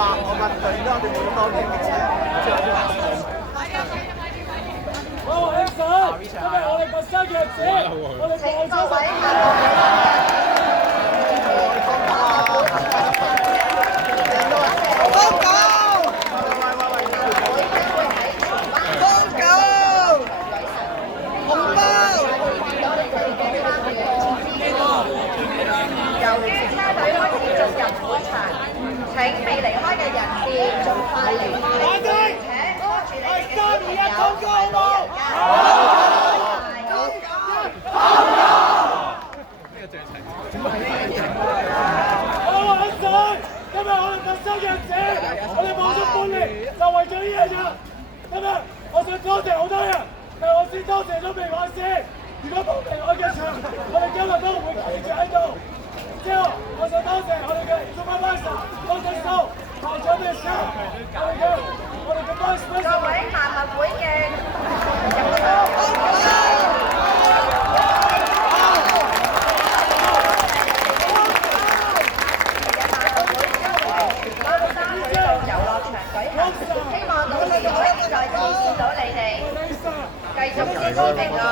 話我問佢，點解我哋冇咁多嘅錢？之後先話好，起手！今日我哋佛山嘅日子，我哋放咗位請未離開嘅人士盡快離開，並且拖住你哋嘅小朋友同埋老人家。好，阿仔，今日我哋佛山嘅日子，我哋望咗半年，就為咗呢一日。今日我想多謝好多人，但我先多謝咗明愛先。如果冇明愛嘅場，我哋今日都唔會企住喺度。之後，我想多謝我哋嘅 supervisor， 多謝數台長嘅時候，我哋嘅 vice president。各位夏物會嘅入場。遊樂場舉行，希望到時可以再次見到你哋，繼續支持明愛。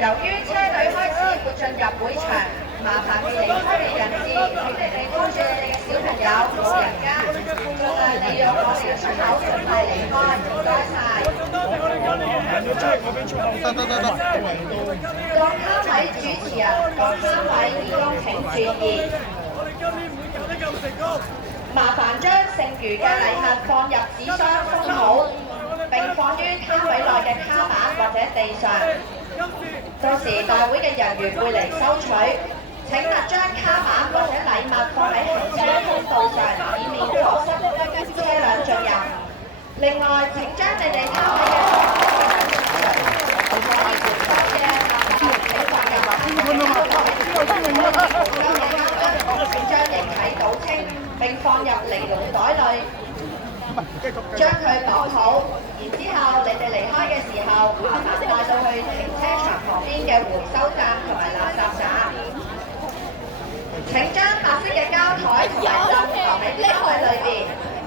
由於車隊開始會進入會場。麻煩你離開嘅人士，請你哋拖住你哋嘅小朋友、老人家，盡量利用我哋嘅出口盡快離開，唔該晒。各攤位主持人、各攤位義工請注意，麻煩將剩餘嘅禮物放入紙箱封好，並放於攤位內嘅卡板或者地上。到時大會嘅人員會嚟收取。請勿將卡板或者禮物放喺行車通道上，以免阻塞車輛進入。另外，請將你哋攤位嘅可以回收嘅垃圾請放入請將液體倒清並放入尼龍袋裏，將佢綁好。然之後，你哋離開嘅時候，麻煩帶到去停車場旁邊嘅回收站同埋垃圾站。請將白色嘅膠台同埋凳放喺攤位裏邊，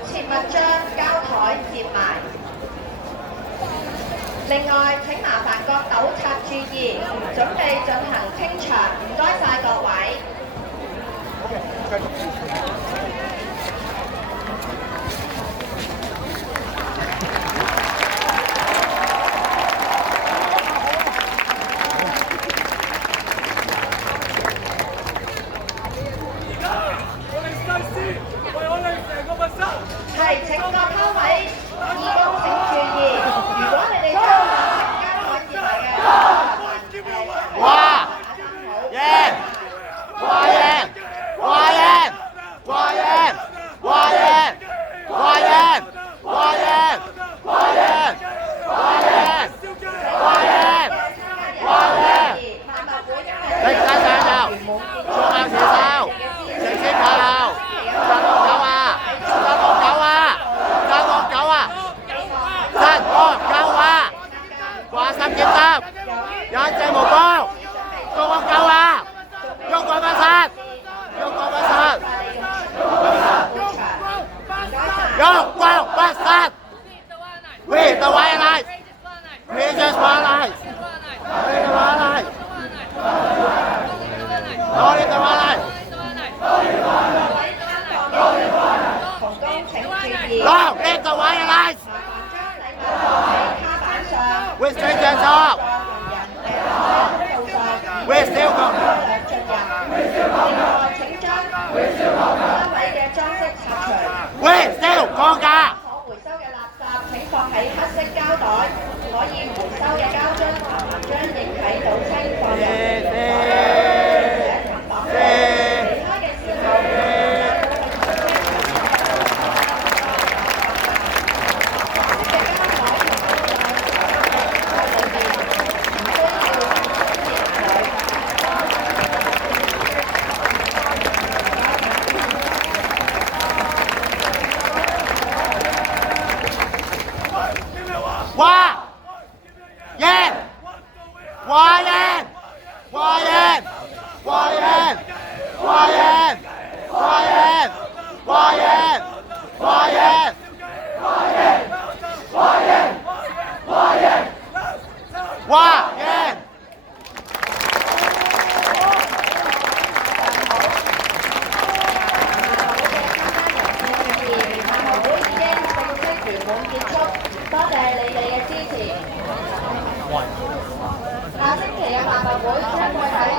切勿將膠台摺埋。另外，請麻煩各糾察注意，準備進行清場，唔該晒各位。係，請各攤位義工請注意，如果你哋將膠台摺埋嘅，哇！贏！話贏！話贏！話贏！話贏！話贏！話贏！話贏！話贏！話贏！話贏！力爭上游，做啱射手，正式跑後，真龍狗啊！真龍狗啊！真龍狗啊！真龍狗啊！掛心劍心，有隻毛毛，中龍狗啊！喐過不實，喐過不實，喐過不實。We the white light, we just one light, we the one light, only the one light. 同工請注意， Long live the white light. 卡板上， We straight hands up. We still go. 進入。另外，請將攤位嘅裝飾拆除。 We still 降價。可回收嘅垃圾請放喺黑色膠袋，可以回收嘅膠樽將液體倒清放入離開嘅時候。話贏，話贏，話贏，話贏，話贏，話贏，話贏，過贏！